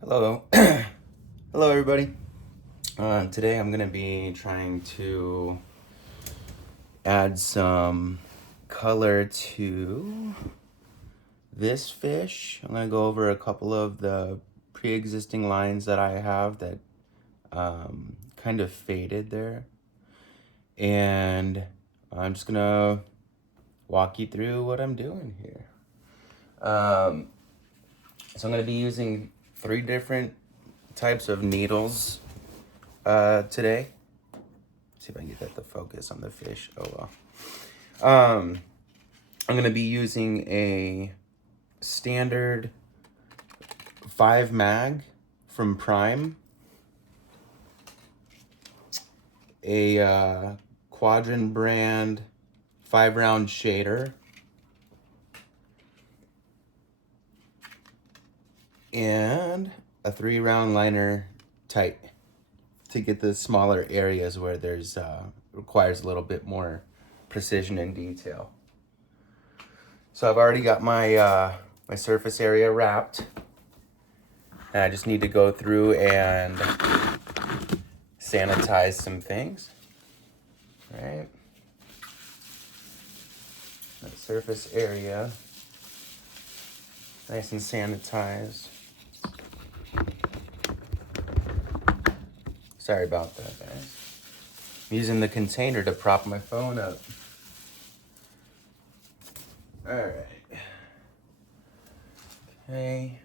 Hello. Hello, everybody. Today I'm going to be trying to add some color to this fish. I'm going to go over a couple of the pre-existing lines that I have that kind of faded there. And I'm just going to walk you through what I'm doing here. So I'm going to be using 3 different types of needles today. See if I can get that to focus on the fish. Oh well. I'm gonna be using a standard 5 mag from Prime, a Quadrant brand 5 round shader, and a 3 round liner tight to get the smaller areas where there's requires a little bit more precision and detail. So I've already got my my surface area wrapped, and I just need to go through and sanitize some things. All right, that surface area nice and sanitized. Sorry about that, guys. I'm using the container to prop my phone up. All right. Okay.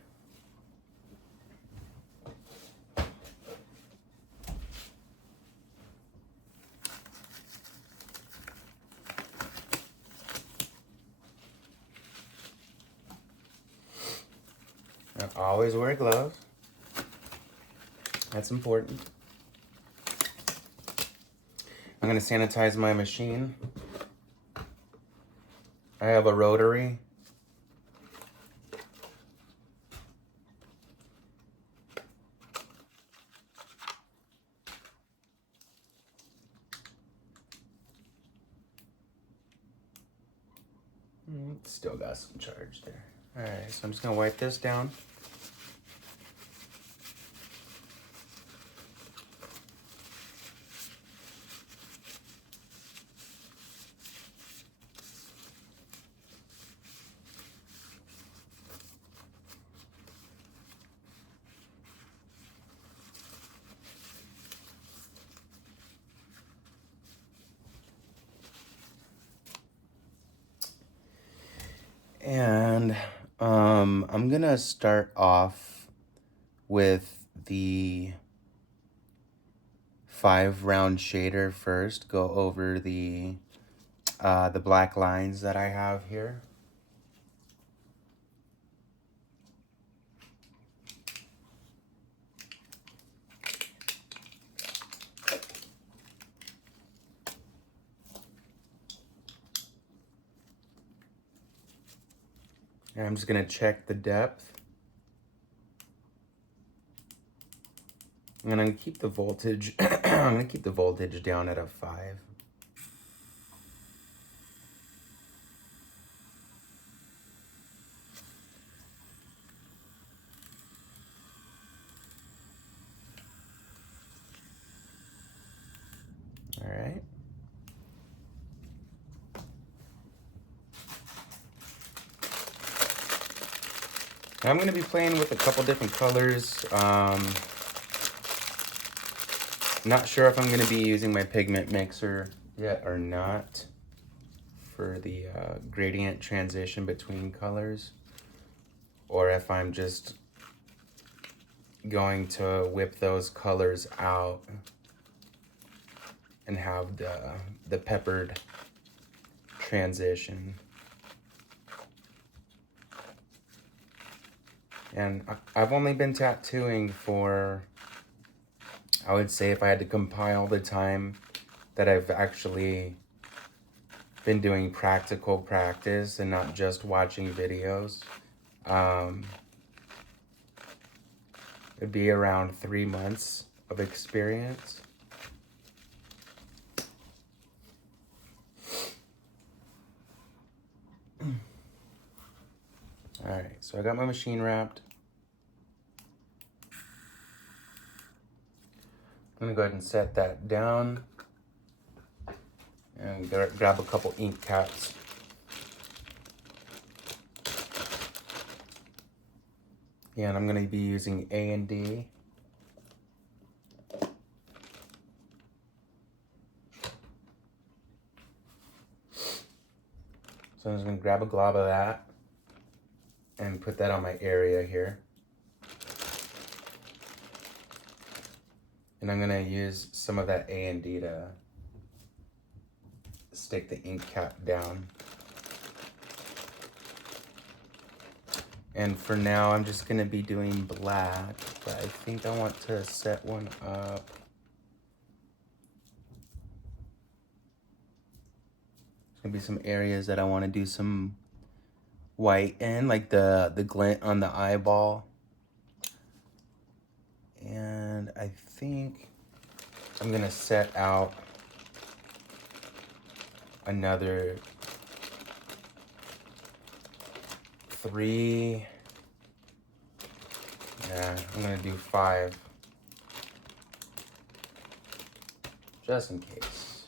I always wear gloves. That's important. I'm gonna sanitize my machine. I have a rotary. Still got some charge there. All right, so I'm just gonna wipe this down. And I'm gonna start off with the 5 round shader first. Go over the black lines that I have here. And I'm just gonna check the depth. I'm gonna keep the voltage. I'm gonna keep the voltage down at a 5. All right. Now I'm gonna be playing with a couple different colors. Not sure if I'm gonna be using my pigment mixer yet or not for the gradient transition between colors, or if I'm just going to whip those colors out and have the peppered transition. And I've only been tattooing for, I would say, if I had to compile the time that I've actually been doing practical practice and not just watching videos, it'd be around 3 months of experience. All right, so I got my machine wrapped. gonna go ahead and set that down and grab a couple ink caps. And I'm gonna be using A&D. So I'm just gonna grab a glob of that and put that on my area here. And I'm gonna use some of that A&D to stick the ink cap down. And for now, I'm just gonna be doing black, but I think I want to set one up. There's gonna be some areas that I wanna do some white in, like the glint on the eyeball. And I think I'm gonna set out another 3. Yeah, I'm gonna do 5. Just in case.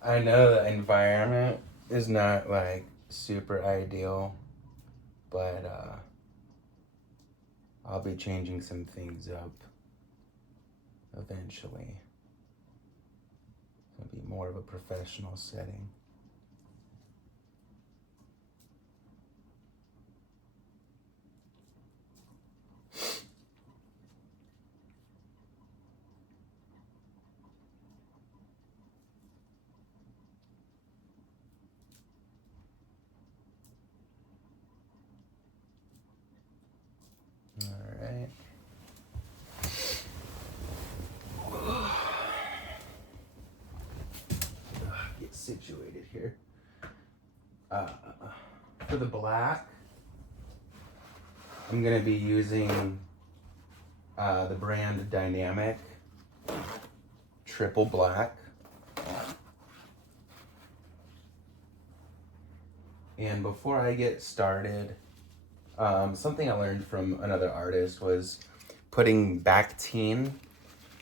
I know the environment is not like super ideal, but I'll be changing some things up eventually. It'll be more of a professional setting. All right. Get situated here. For the black, I'm gonna be using the brand Dynamic Triple Black. And before I get started, something I learned from another artist was putting Bactine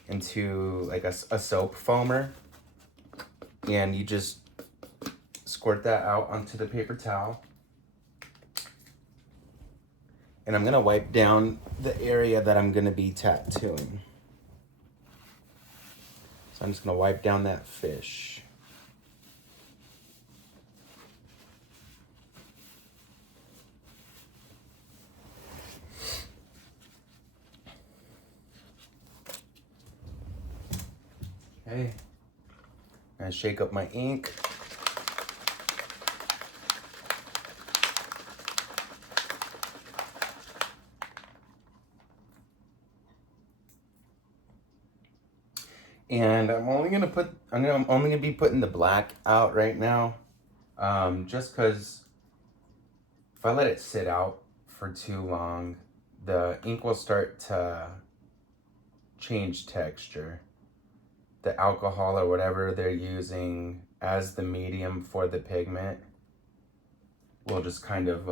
into like a soap foamer, and you just squirt that out onto the paper towel. And I'm gonna wipe down the area that I'm gonna be tattooing. So I'm just gonna wipe down that fish. Okay, I'm gonna shake up my ink. And I'm only gonna be putting the black out right now, just because if I let it sit out for too long, the ink will start to change texture. The alcohol or whatever they're using as the medium for the pigment will just kind of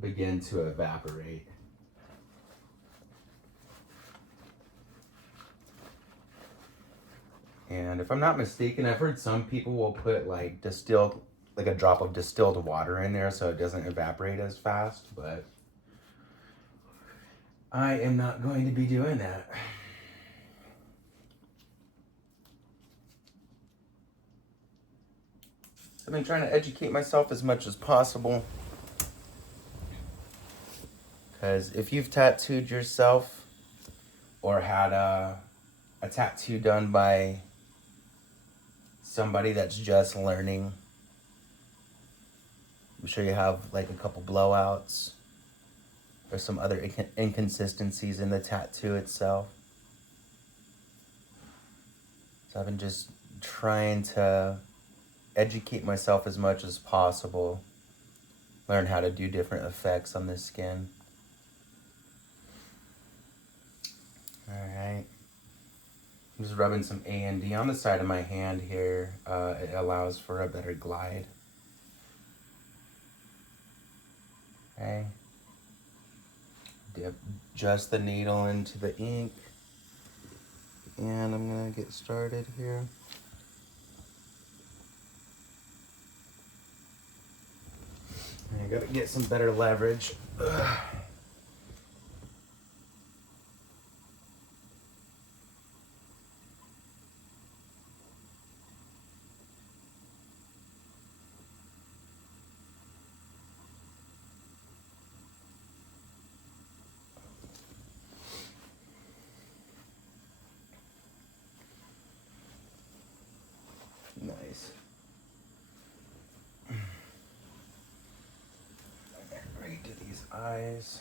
begin to evaporate. And if I'm not mistaken, I've heard some people will put like a drop of distilled water in there so it doesn't evaporate as fast, but I am not going to be doing that. I've been trying to educate myself as much as possible, because if you've tattooed yourself or had a tattoo done by somebody that's just learning, I'm sure you have like a couple blowouts or some other inconsistencies in the tattoo itself. So I've been just trying to educate myself as much as possible, learn how to do different effects on the skin. All right. I'm just rubbing some A&D on the side of my hand here. It allows for a better glide. Okay. Dip just the needle into the ink. And I'm gonna get started here. I gotta get some better leverage. Ugh. Nice. Right to these eyes.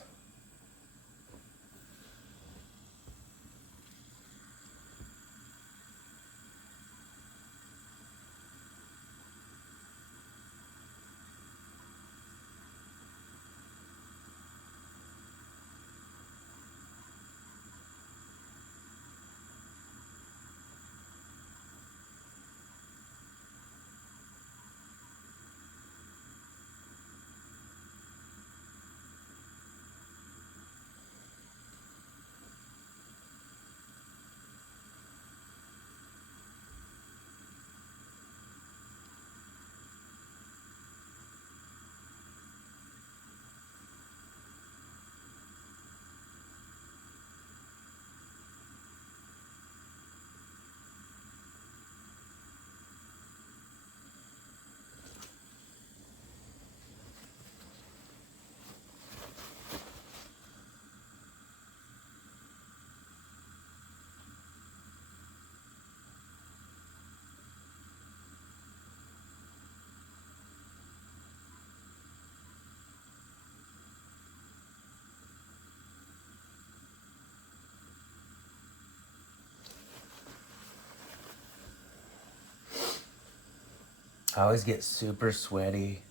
I always get super sweaty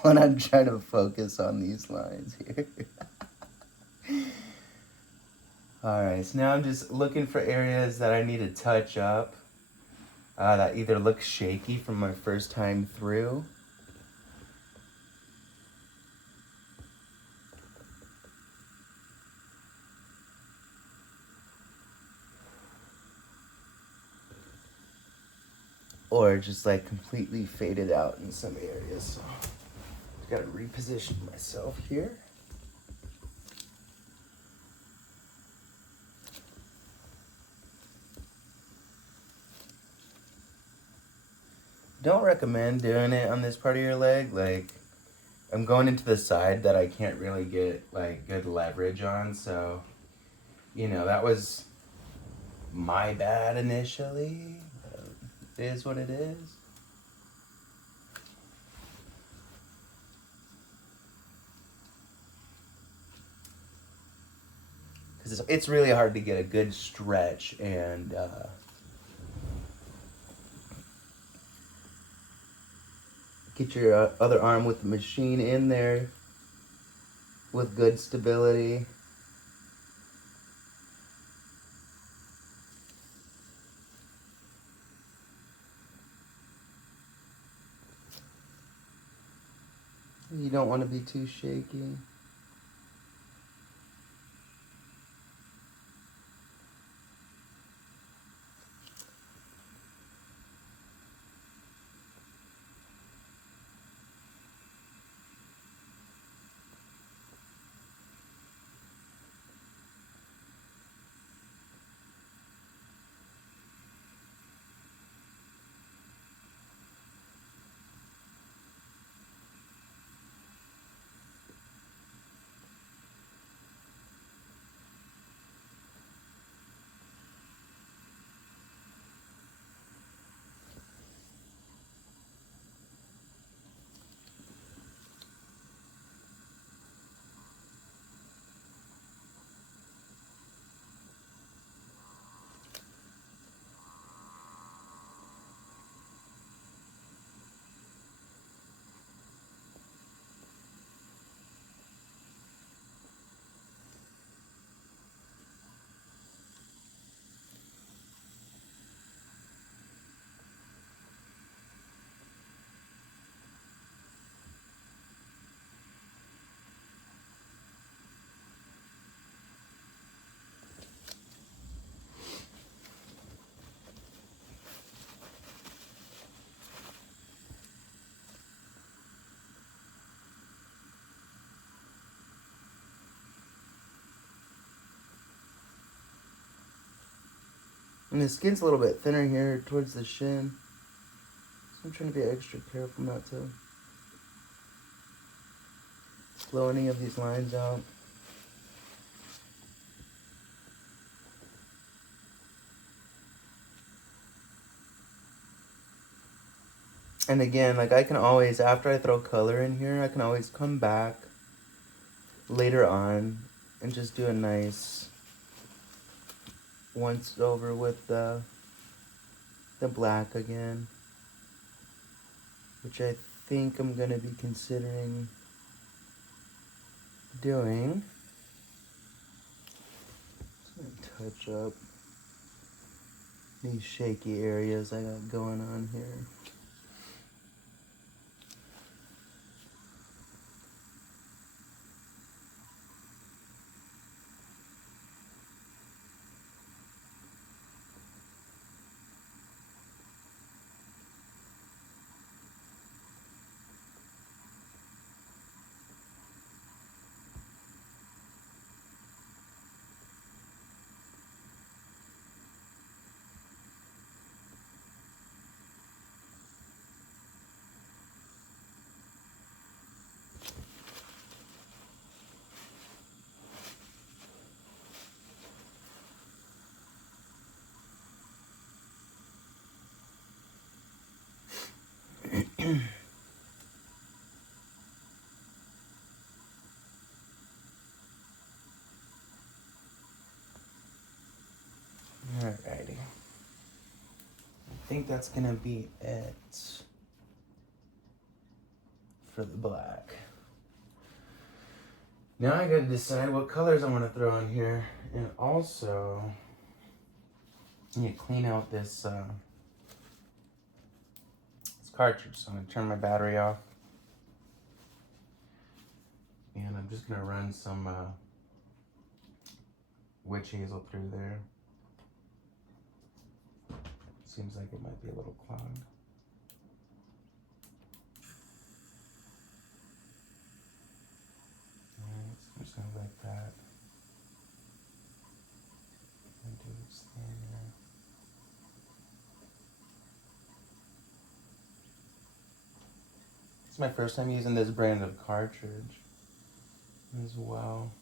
when I'm trying to focus on these lines here. Alright, so now I'm just looking for areas that I need to touch up. That either look shaky from my first time through. Or just like completely faded out in some areas. So gotta reposition myself here. Don't recommend doing it on this part of your leg. Like, I'm going into the side that I can't really get like good leverage on, so you know, that was my bad initially. It is what it is. Because it's really hard to get a good stretch and get your other arm with the machine in there with good stability. You don't want to be too shaky. And the skin's a little bit thinner here towards the shin. So I'm trying to be extra careful not to blow any of these lines out. And again, like I can always, after I throw color in here, I can always come back later on and just do a nice once over with the black again, which I think I'm gonna be considering doing. Just gonna touch up these shaky areas I got going on here. Alrighty. I think that's gonna be it for the black. Now I gotta decide what colors I want to throw in here, and also I need to clean out this cartridge. So I'm gonna turn my battery off, and I'm just gonna run some witch hazel through there. Seems like it might be a little clogged. Alright, so I'm just gonna let that do its thing there. It's my first time using this brand of cartridge as well.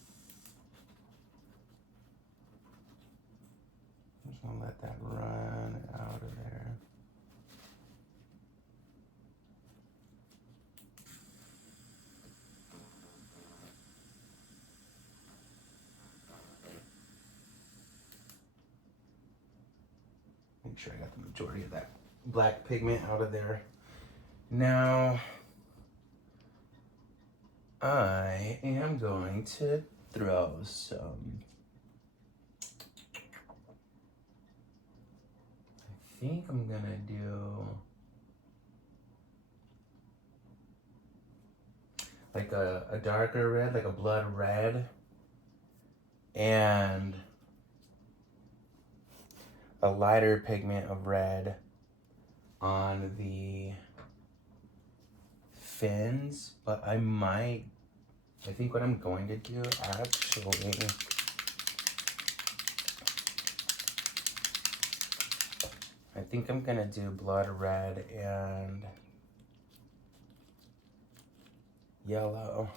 I'm just gonna let that run out of there. Make sure I got the majority of that black pigment out of there. Now, I am going to throw some, I think I'm gonna do like a darker red, like a blood red, and a lighter pigment of red on the fins, but I think what I'm going to do actually, I think I'm gonna do blood red and yellow.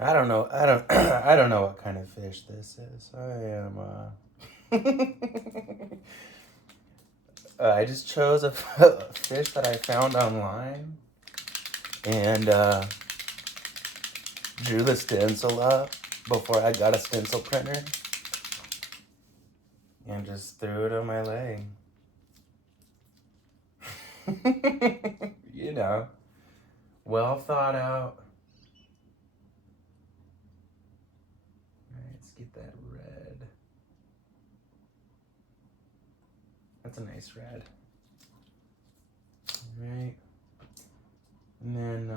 I don't know. I don't know what kind of fish this is. I am I just chose a fish that I found online and drew the stencil up before I got a stencil printer and just threw it on my leg. You know, well thought out. Let's get that red. That's a nice red. All right. And then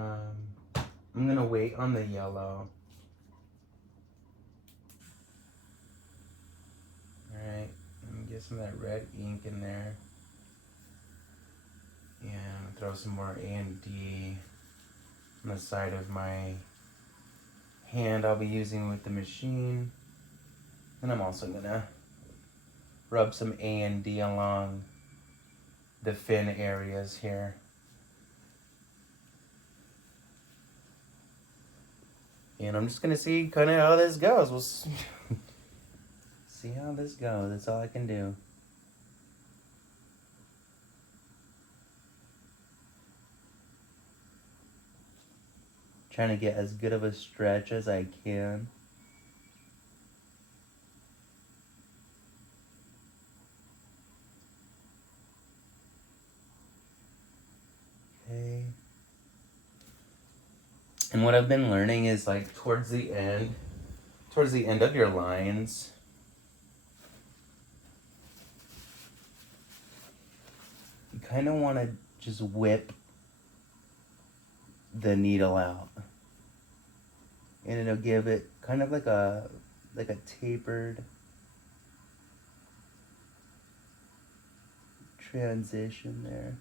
I'm gonna wait on the yellow. All right. And get some of that red ink in there. And throw some more A and D on the side of my hand I'll be using with the machine. And I'm also gonna rub some A and D along the fin areas here. And I'm just gonna see kind of how this goes. We'll see how this goes. That's all I can do. Trying to get as good of a stretch as I can. Okay. And what I've been learning is like towards the end of your lines, you kind of want to just whip the needle out. And it'll give it kind of like a tapered transition there.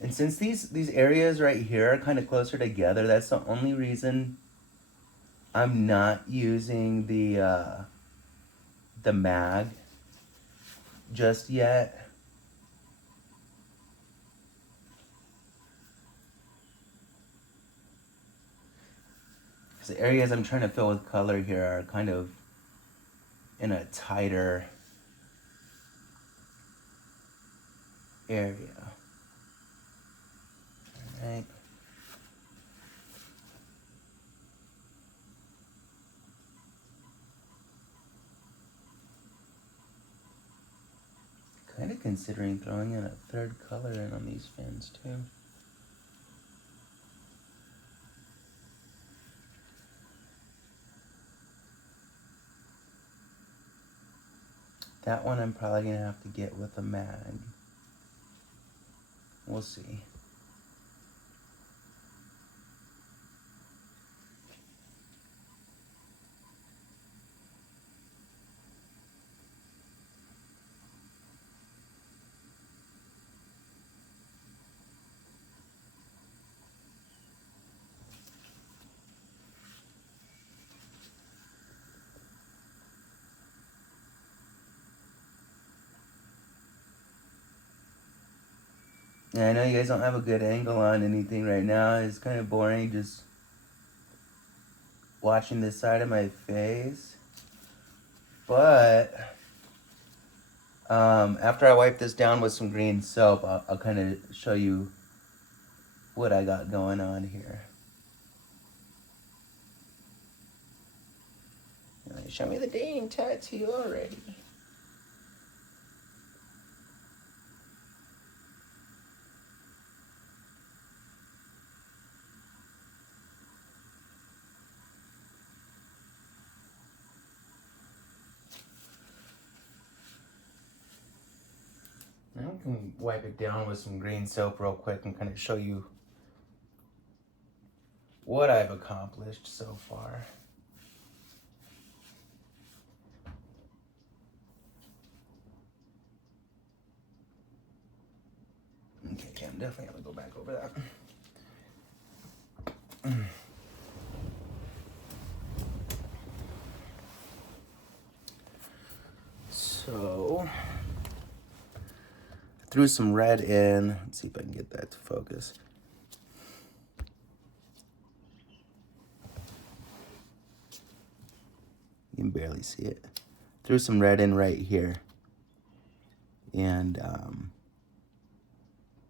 And since these areas right here are kind of closer together, that's the only reason I'm not using the mag just yet. Because the areas I'm trying to fill with color here are kind of in a tighter area. Alright. Kind of considering throwing in a third color in on these fins too. That one I'm probably gonna have to get with a mag. We'll see. Yeah, I know you guys don't have a good angle on anything right now. It's kind of boring just watching this side of my face. But after I wipe this down with some green soap, I'll kind of show you what I got going on here. Show me the dang tattoo already. Now I can wipe it down with some green soap real quick and kind of show you what I've accomplished so far. Okay, yeah, I'm definitely gonna go back over that. So, I threw some red in. Let's see if I can get that to focus. You can barely see it. Threw some red in right here. And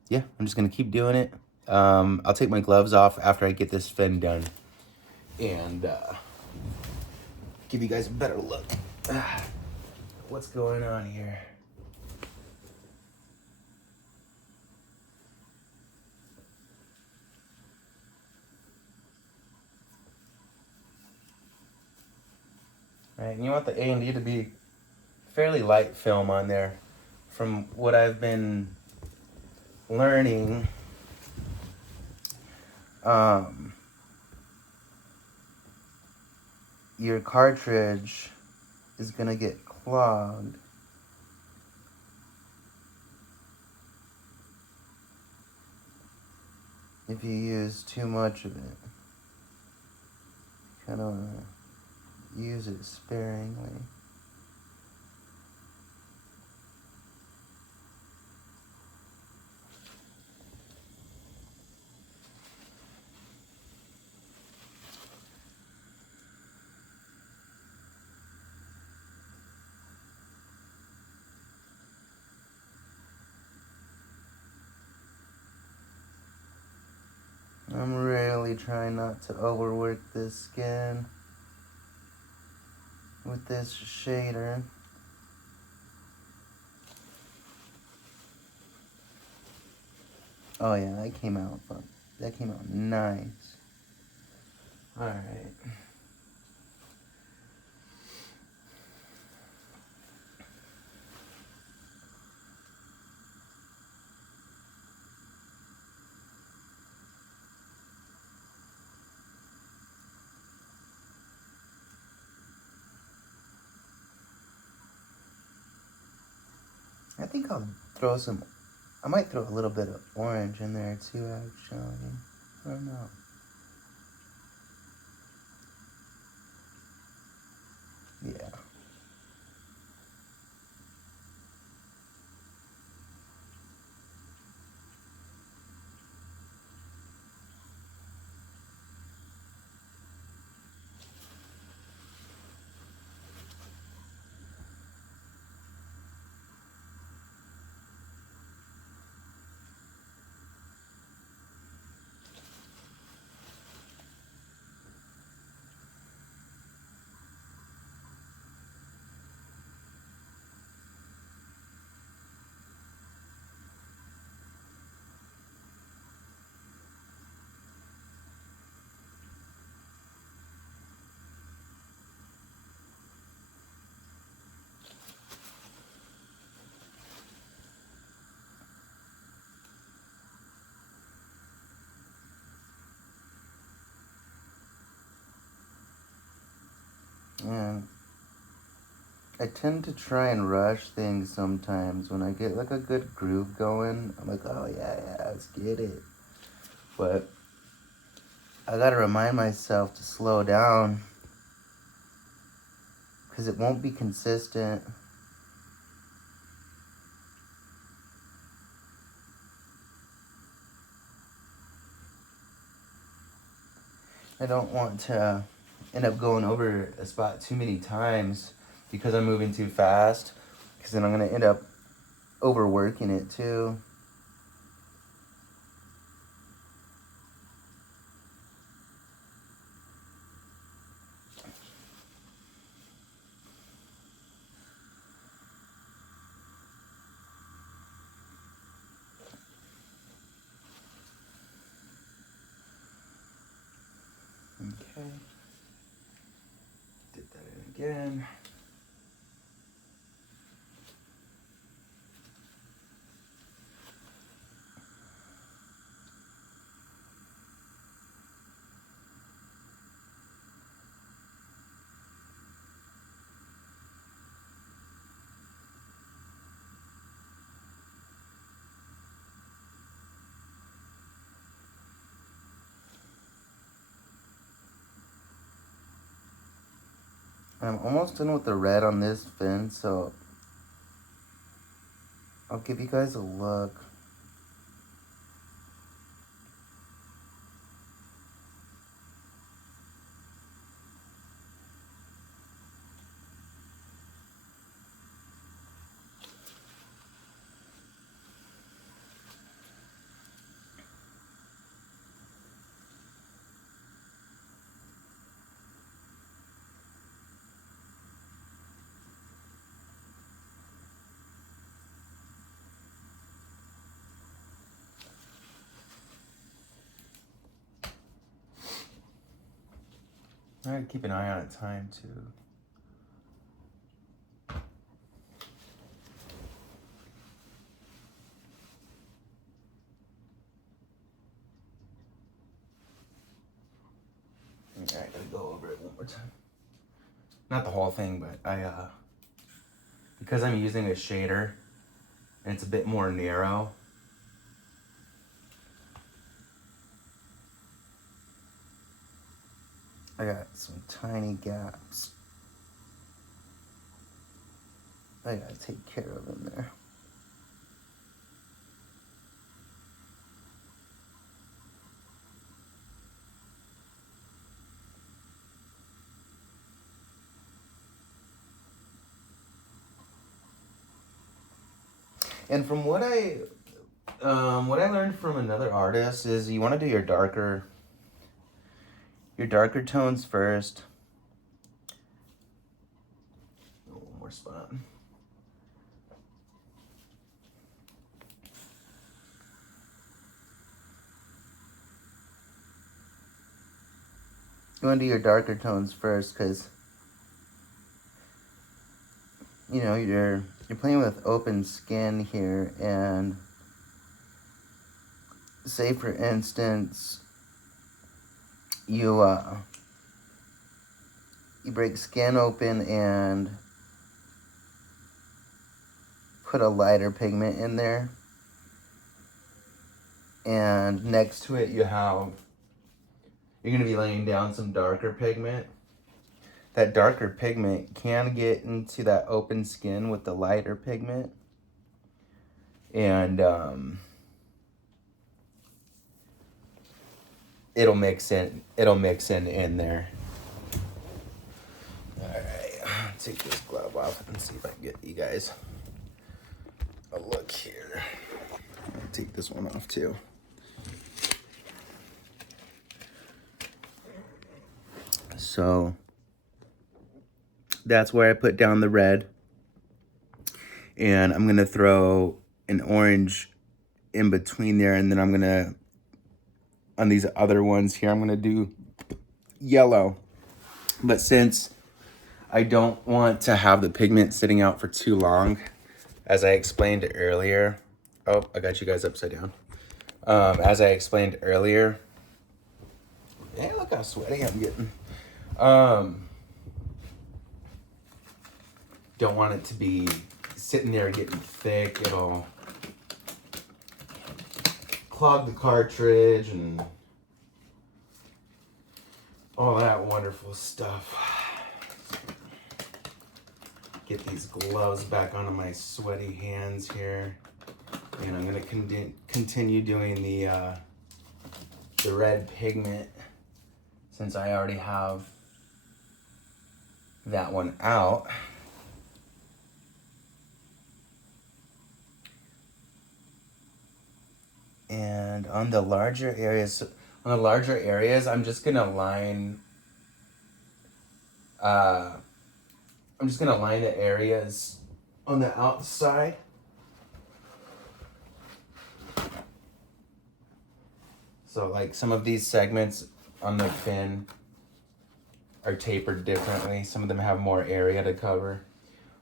yeah, I'm just gonna keep doing it. I'll take my gloves off after I get this fin done and give you guys a better look. What's going on here? Right, and you want the A&D to be fairly light film on there. From what I've been learning, your cartridge is gonna get clogged. If you use too much of it, kind of use it sparingly. I'm really trying not to overwork this skin with this shader. Oh yeah, that came out fun. That came out nice. Alright. I think I'll throw some, I might throw a little bit of orange in there too, actually. I don't know. Yeah. And I tend to try and rush things sometimes. When I get like a good groove going, I'm like, oh yeah, let's get it. But I gotta remind myself to slow down, because it won't be consistent. I don't want to end up going over a spot too many times because I'm moving too fast, because then I'm going to end up overworking it too. Okay. Did that in again. I'm almost done with the red on this fin, so I'll give you guys a look. I gotta keep an eye on time too. I gotta go over it one more time. Not the whole thing, but I because I'm using a shader and it's a bit more narrow, I got some tiny gaps I gotta take care of in there. And from what I learned from another artist is you want to do your darker tones first. Oh, one more spot. You want to do your darker tones first because, you know, you're playing with open skin here, and say for instance you break skin open and put a lighter pigment in there, and next to it you're going to be laying down some darker pigment. That darker pigment can get into that open skin with the lighter pigment, and it'll mix in in there. All right, take this glove off and see if I can get you guys a look here. I'll take this one off too. So that's where I put down the red, and I'm gonna throw an orange in between there, and then I'm gonna, on these other ones here, I'm gonna do yellow. But since I don't want to have the pigment sitting out for too long, as I explained earlier, oh, I got you guys upside down. As I explained earlier, yeah, look how sweaty I'm getting. Don't want it to be sitting there getting thick. It'll clog the cartridge and all that wonderful stuff. Get these gloves back onto my sweaty hands here, and I'm gonna continue doing the red pigment since I already have that one out. And on the larger areas, I'm just gonna line. I'm just gonna line the areas on the outside. So like some of these segments on the fin are tapered differently. Some of them have more area to cover.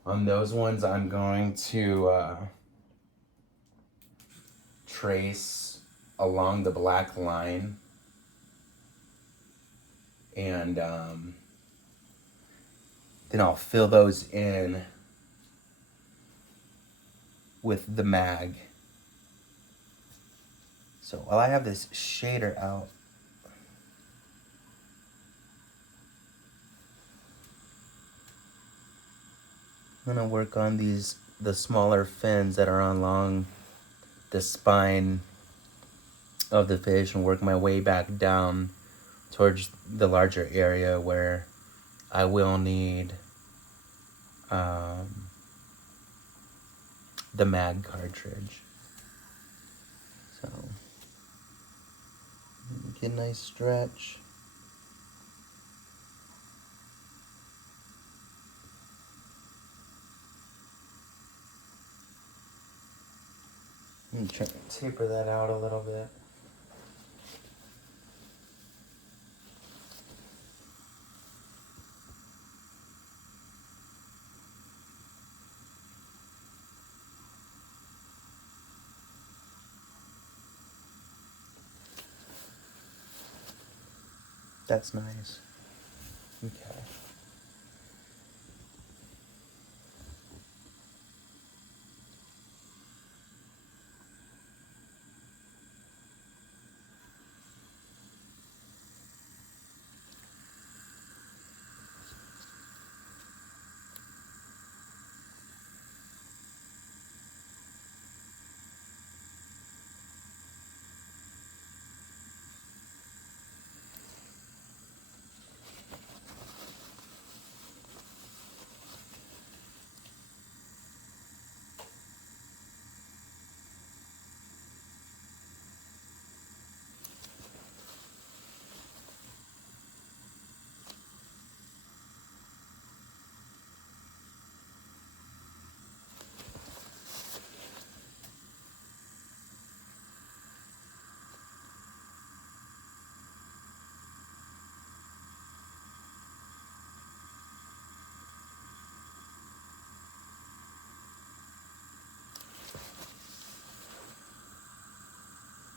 On those ones, I'm going to trace along the black line, and then I'll fill those in with the mag. So while I have this shader out, I'm gonna work on the smaller fins that are along the spine of the fish and work my way back down towards the larger area where I will need the mag cartridge. So get a nice stretch. I'm trying to taper that out a little bit. That's nice. Okay.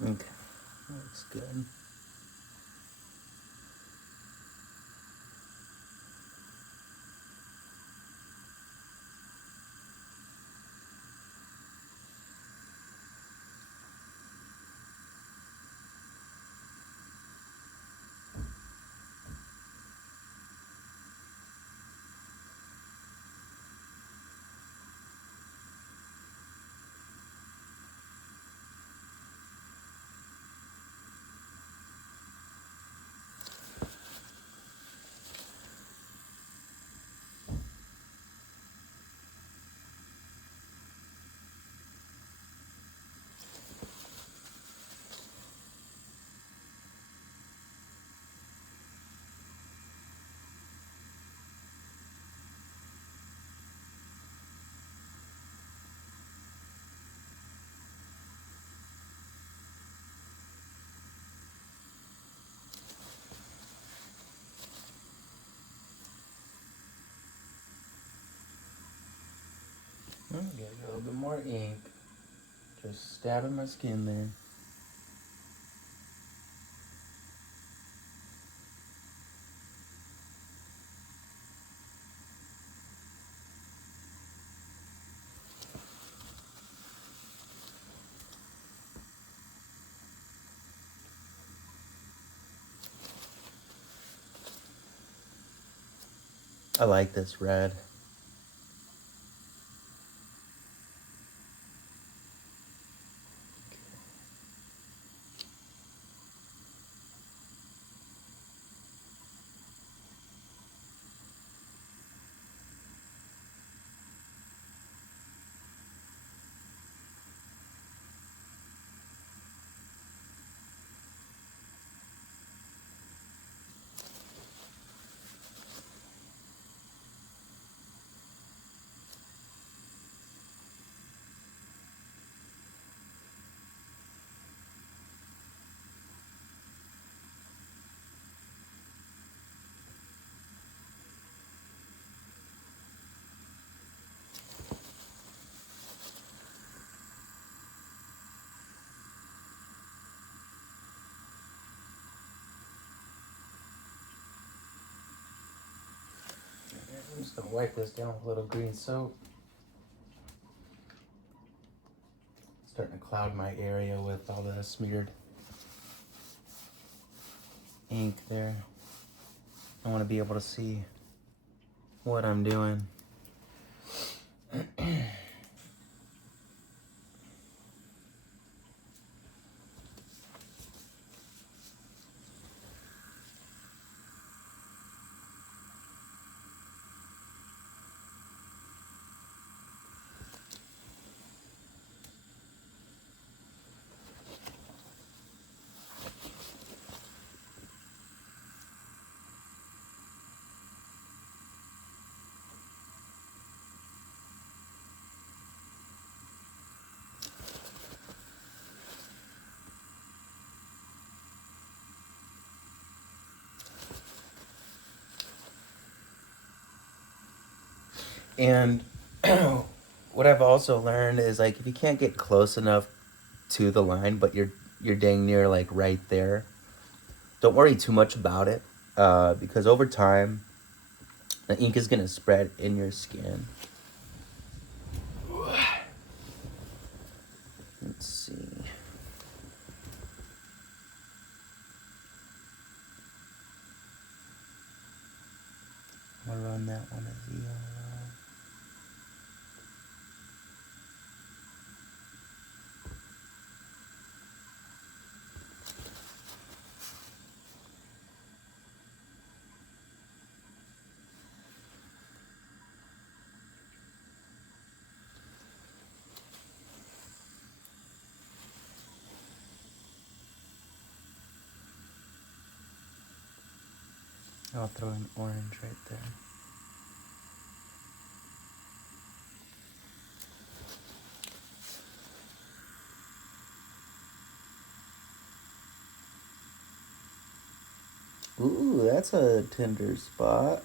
Okay, looks good. Get a little bit more ink. Just stabbing my skin there. I like this red. I'm just gonna wipe this down with a little green soap. Starting to cloud my area with all the smeared ink there. I want to be able to see what I'm doing. And what I've also learned is, like, if you can't get close enough to the line, but you're dang near like right there, don't worry too much about it, because over time the ink is gonna spread in your skin. Let's see. I'm gonna run that one as yellow. I'll throw an orange right there. Ooh, that's a tender spot.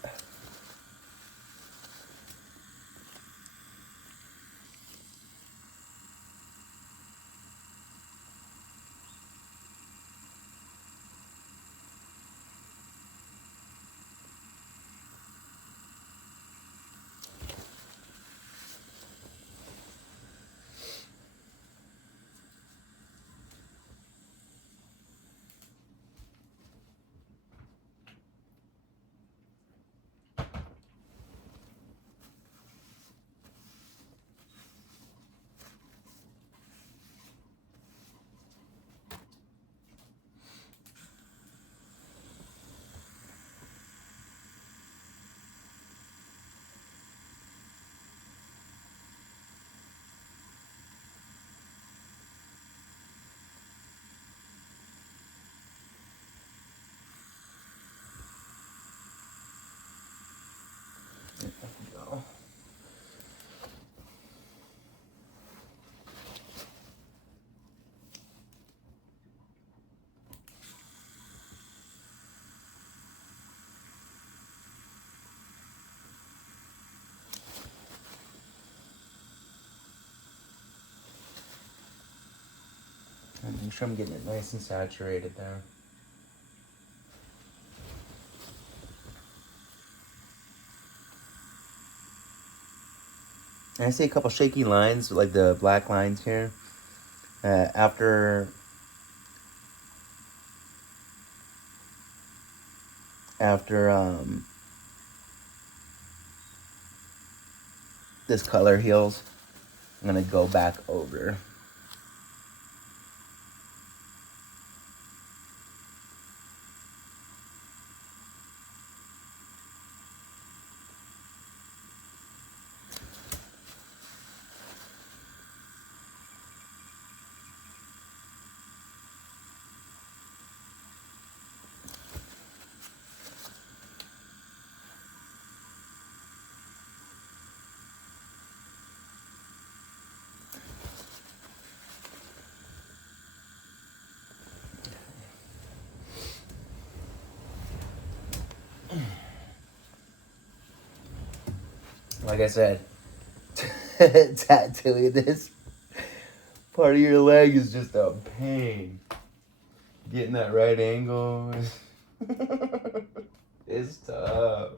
And make sure I'm getting it nice and saturated there. And I see a couple shaky lines, like the black lines here. After this color heals, I'm gonna go back over. Like I said, tattooing this part of your leg is just a pain. Getting that right angle is tough.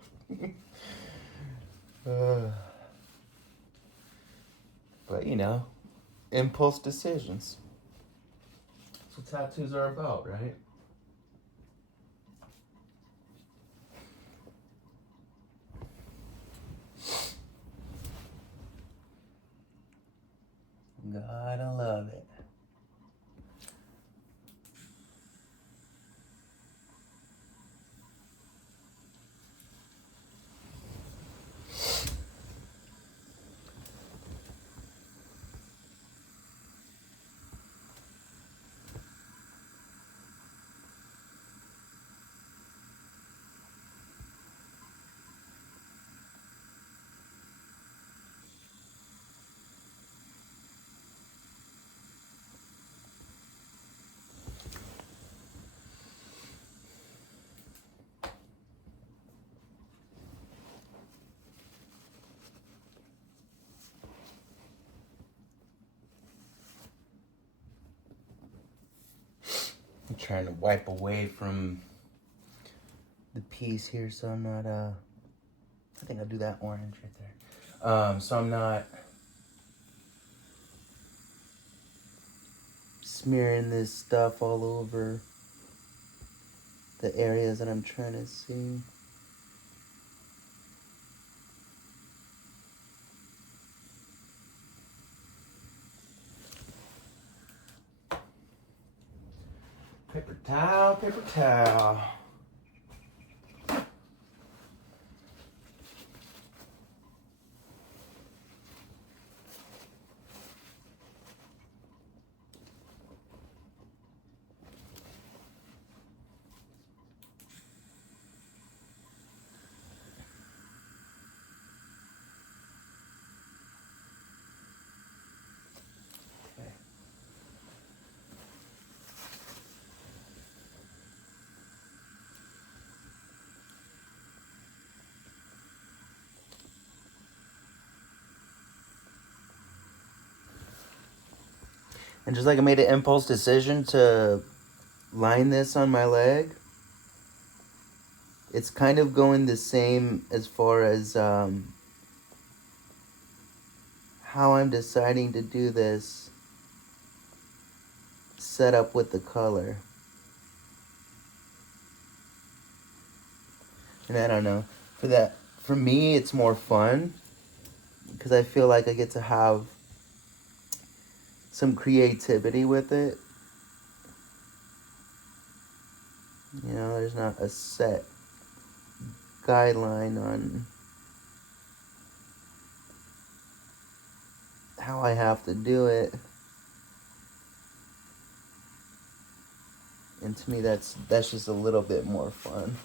But you know, impulse decisions. That's what tattoos are about, right? Gotta love it. I'm trying to wipe away from the piece here so I'm not I think I'll do that orange right there. So I'm not smearing this stuff all over the areas that I'm trying to see. Paper towel, paper towel. And just like I made an impulse decision to line this on my leg, it's kind of going the same as far as how I'm deciding to do this setup with the color. And I don't know, for me, it's more fun because I feel like I get to have some creativity with it. You know, there's not a set guideline on how I have to do it. And to me, that's just a little bit more fun.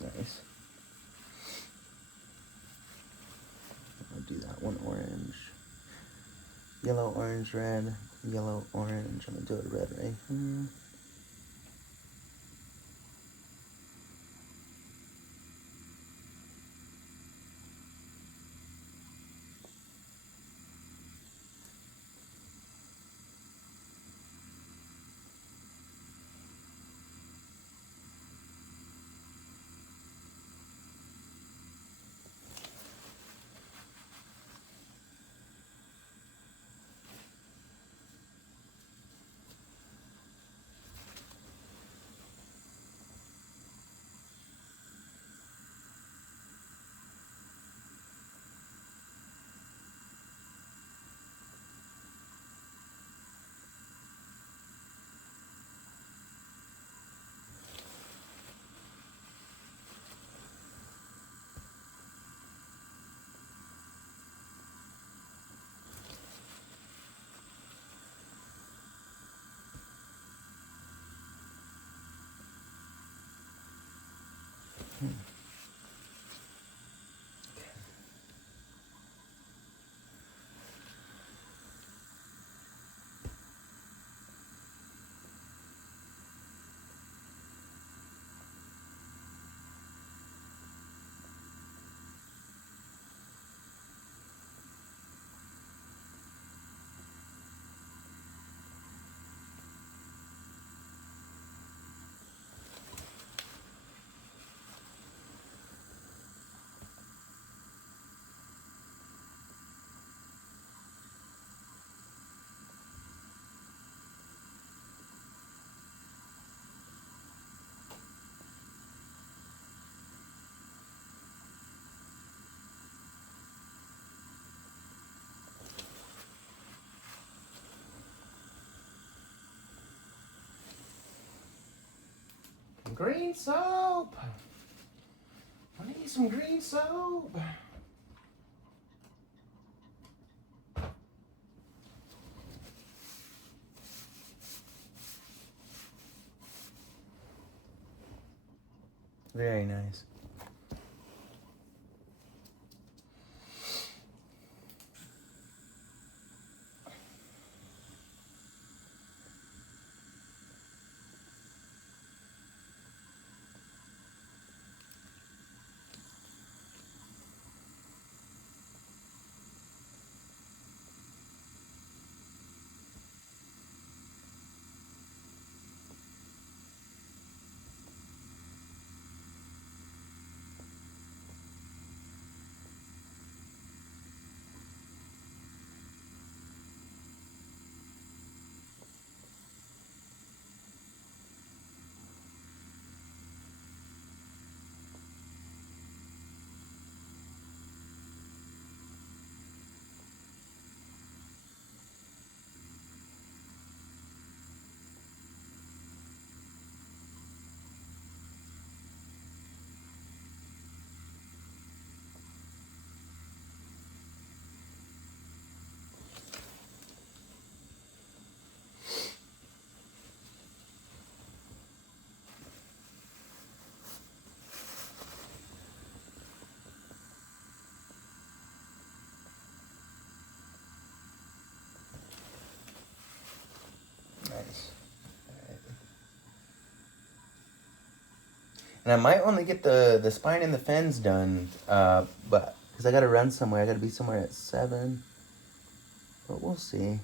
Okay. nice. I'll do that one orange. Yellow, orange, red. Yellow, orange. I'm gonna do a red right here. Green soap! I need some green soap! Very nice. Nice. Alright. And I might only get the spine and the fins done, but because I gotta run somewhere, I gotta be somewhere at 7. But we'll see.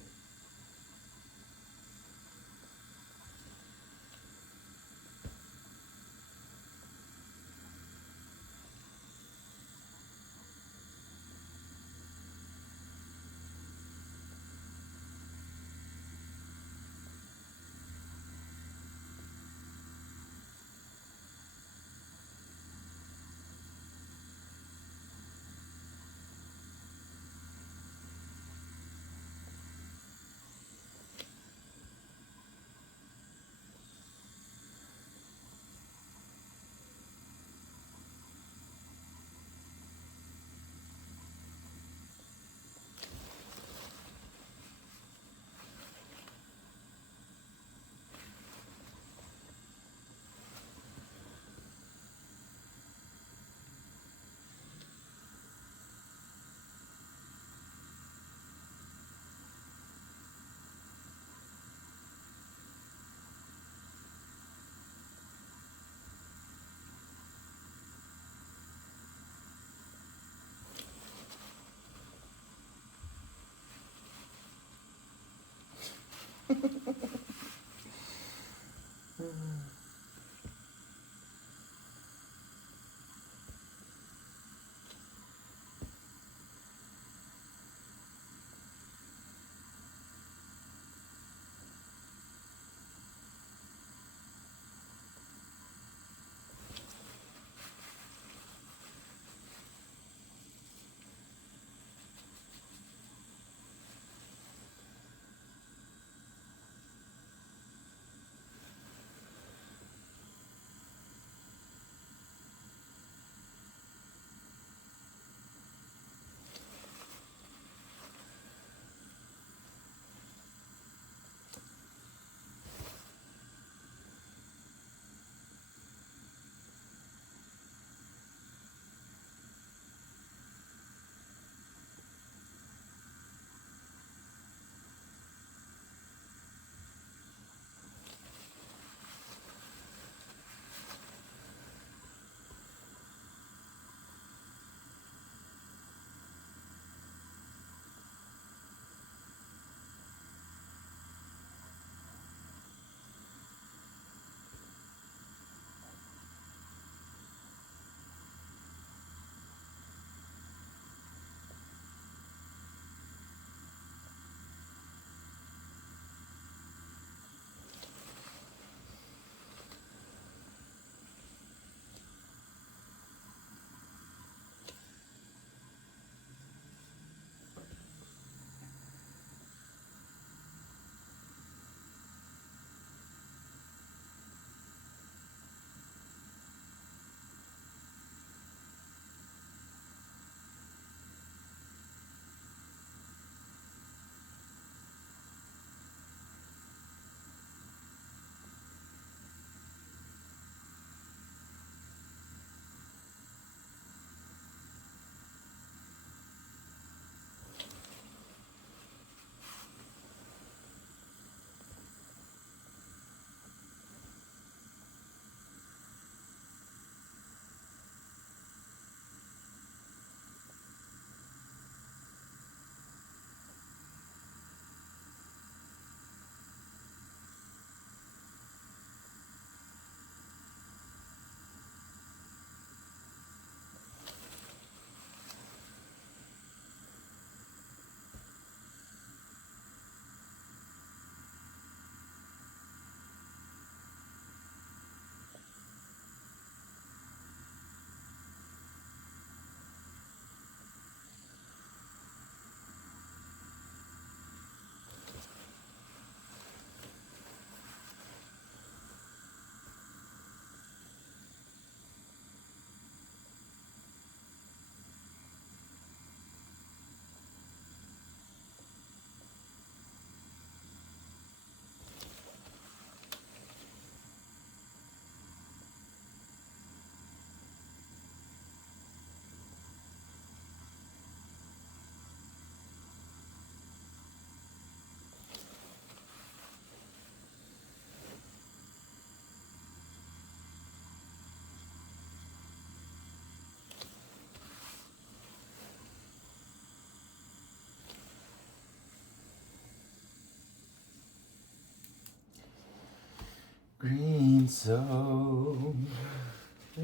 Green soul,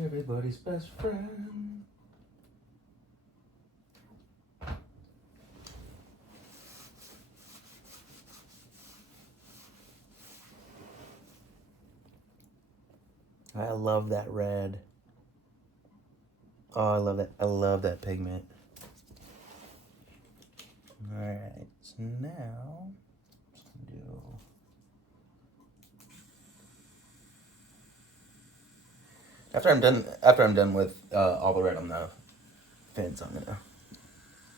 everybody's best friend. I love that red. Oh, I love that. I love that pigment. All right, so now let's do. After I'm done with all the red on the fins, I'm gonna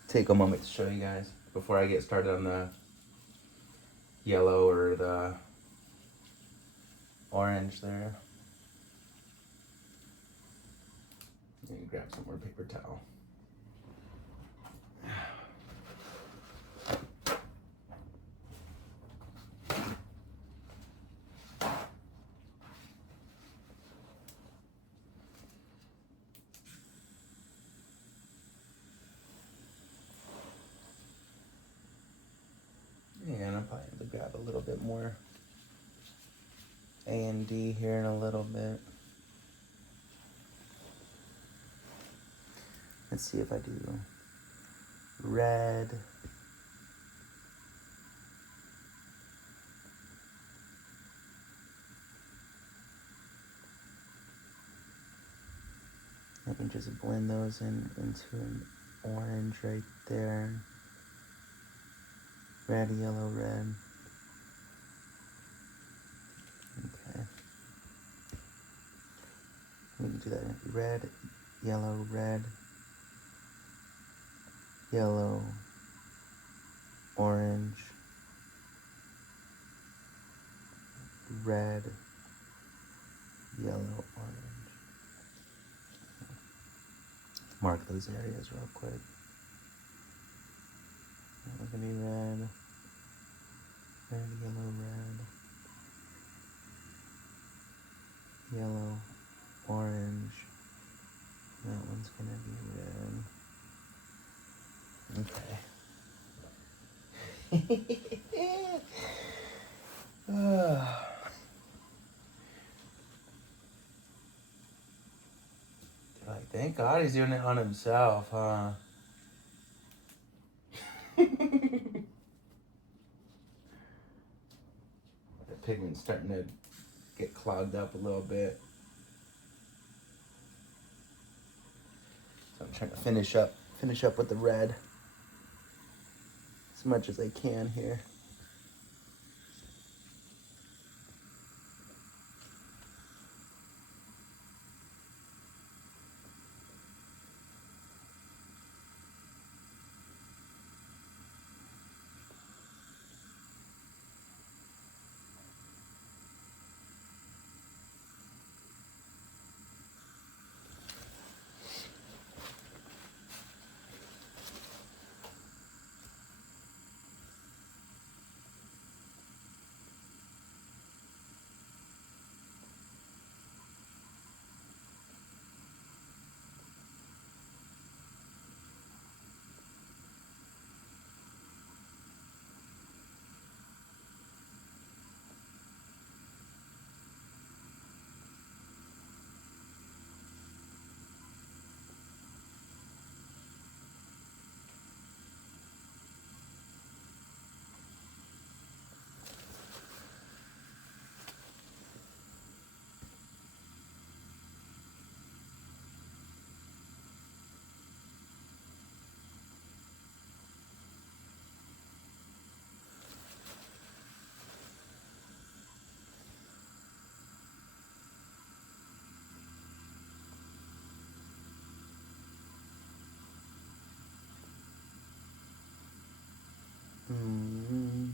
take a moment to show you guys before I get started on the yellow or the orange there. Let me grab some more paper towel. And I'm probably going to grab a little bit more A and D here in a little bit. Let's see if I do red. I can just blend those into an orange right there. Red, yellow, red. Okay. We can do that. Red, yellow, red, yellow, orange, red, yellow, orange. Mark those areas real quick. We're gonna be red, red, yellow, red, yellow, orange. That one's gonna be red. Okay. Like, thank God he's doing it on himself, huh? The pigment's starting to get clogged up a little bit. So I'm trying to finish up with the red as much as I can here. Mm-hmm.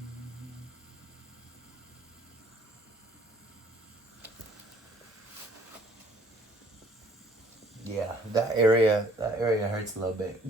Yeah, that area hurts a little bit.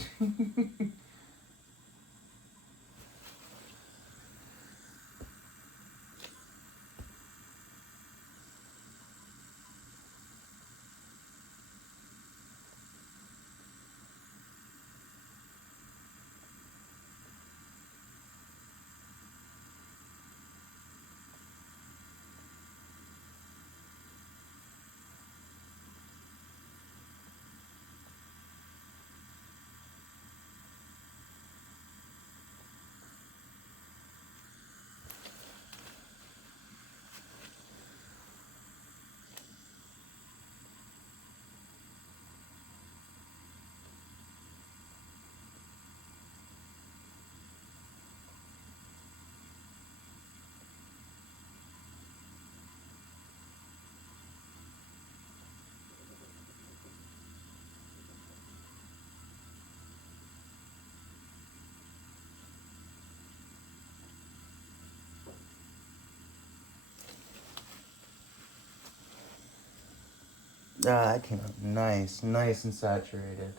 Ah, that came out nice. Nice and saturated.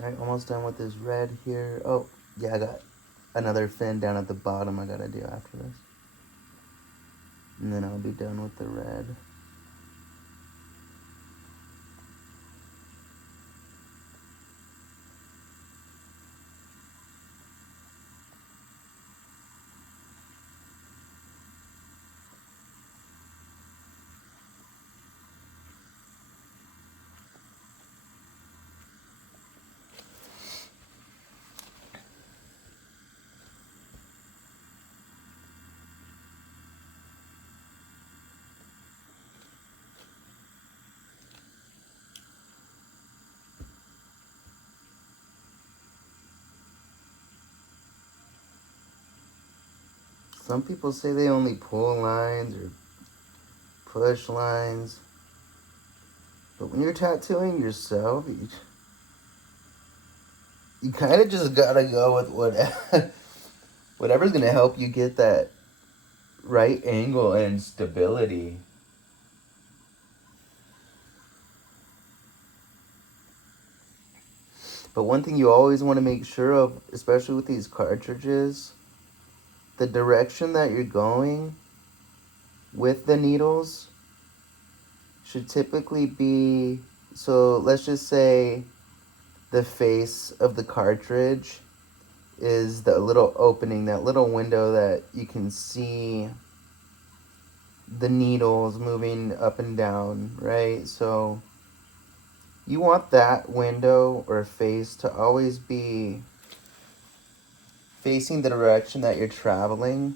Alright, almost done with this red here. Oh, yeah, I got another fin down at the bottom I gotta do after this. And then I'll be done with the red. Some people say they only pull lines or push lines. But when you're tattooing yourself, you kind of just gotta go with whatever's gonna help you get that right angle and stability. But one thing you always want to make sure of, especially with these cartridges, the direction that you're going with the needles should typically be, so let's just say the face of the cartridge is the little opening, that little window that you can see the needles moving up and down, right? So you want that window or face to always be facing the direction that you're traveling,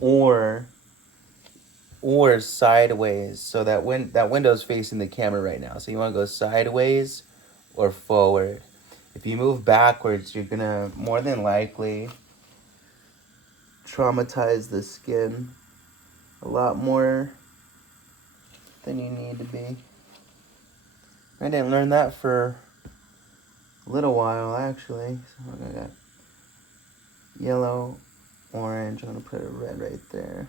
or sideways, so that that window's facing the camera right now. So you want to go sideways or forward. If you move backwards, you're gonna more than likely traumatize the skin a lot more than you need to be. I didn't learn that for a little while, actually. So I got yellow, orange. I'm gonna put a red right there.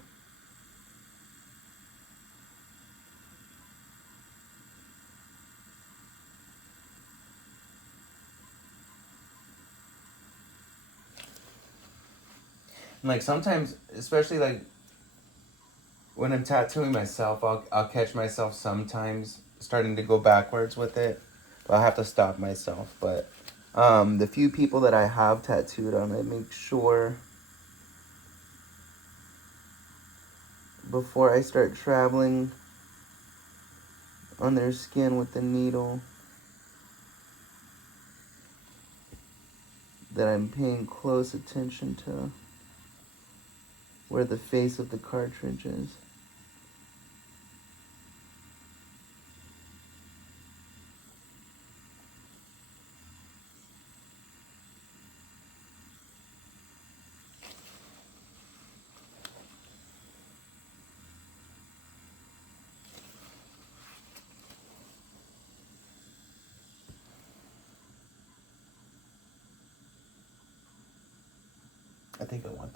And like sometimes, especially like when I'm tattooing myself, I'll catch myself sometimes starting to go backwards with it. I'll have to stop myself. But the few people that I have tattooed on, I make sure before I start traveling on their skin with the needle that I'm paying close attention to where the face of the cartridge is. I think I want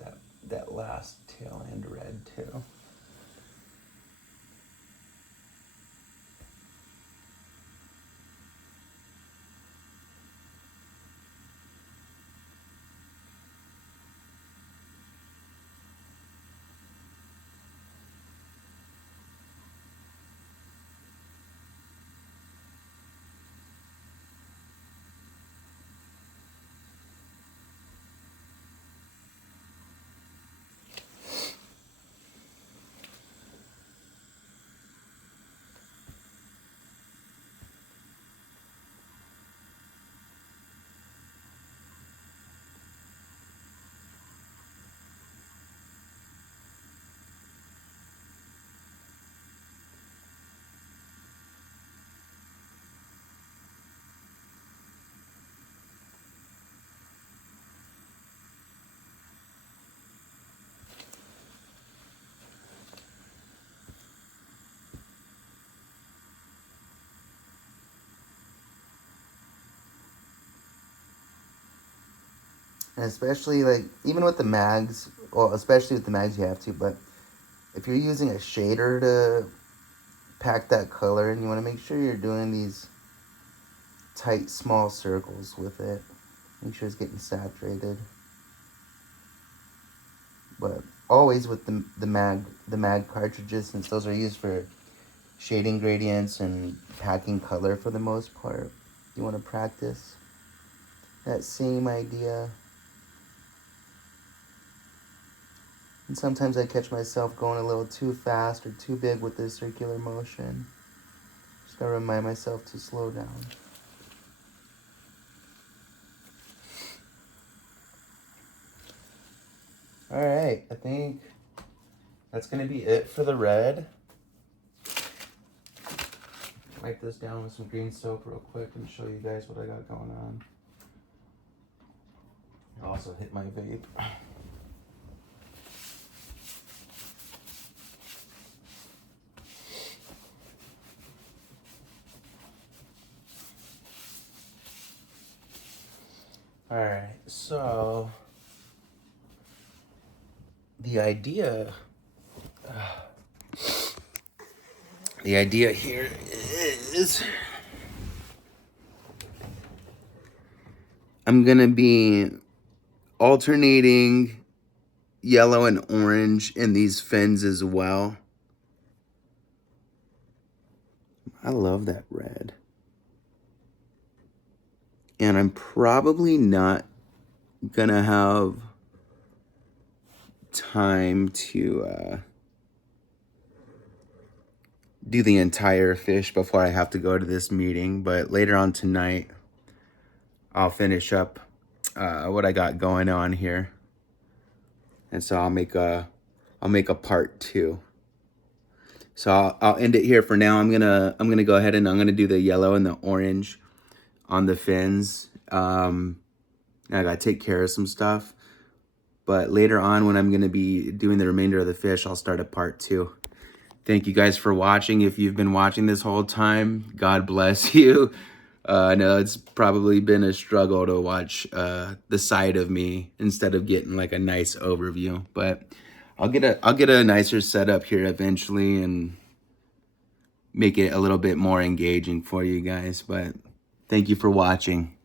that last tail end red too. And especially like, even with the mags, well, especially with the mags you have to, but if you're using a shader to pack that color, and you want to make sure you're doing these tight, small circles with it. Make sure it's getting saturated. But always with the mag cartridges, since those are used for shading gradients and packing color for the most part, you want to practice that same idea. And sometimes I catch myself going a little too fast or too big with this circular motion. Just gotta remind myself to slow down. Alright, I think that's gonna be it for the red. Wipe this down with some green soap real quick and show you guys what I got going on. I also hit my vape. Alright, so the idea here is I'm gonna be alternating yellow and orange in these fins as well. I love that red. And I'm probably not gonna have time to do the entire fish before I have to go to this meeting, but later on tonight I'll finish up what I got going on here, and so I'll make a part 2. So I'll end it here for now. I'm gonna go ahead and I'm gonna do the yellow and the orange on the fins. I gotta take care of some stuff, but later on when I'm gonna be doing the remainder of the fish, I'll start a part 2. Thank you guys for watching. If you've been watching this whole time, God bless you. I know it's probably been a struggle to watch the side of me instead of getting like a nice overview, but I'll get a nicer setup here eventually and make it a little bit more engaging for you guys. But thank you for watching.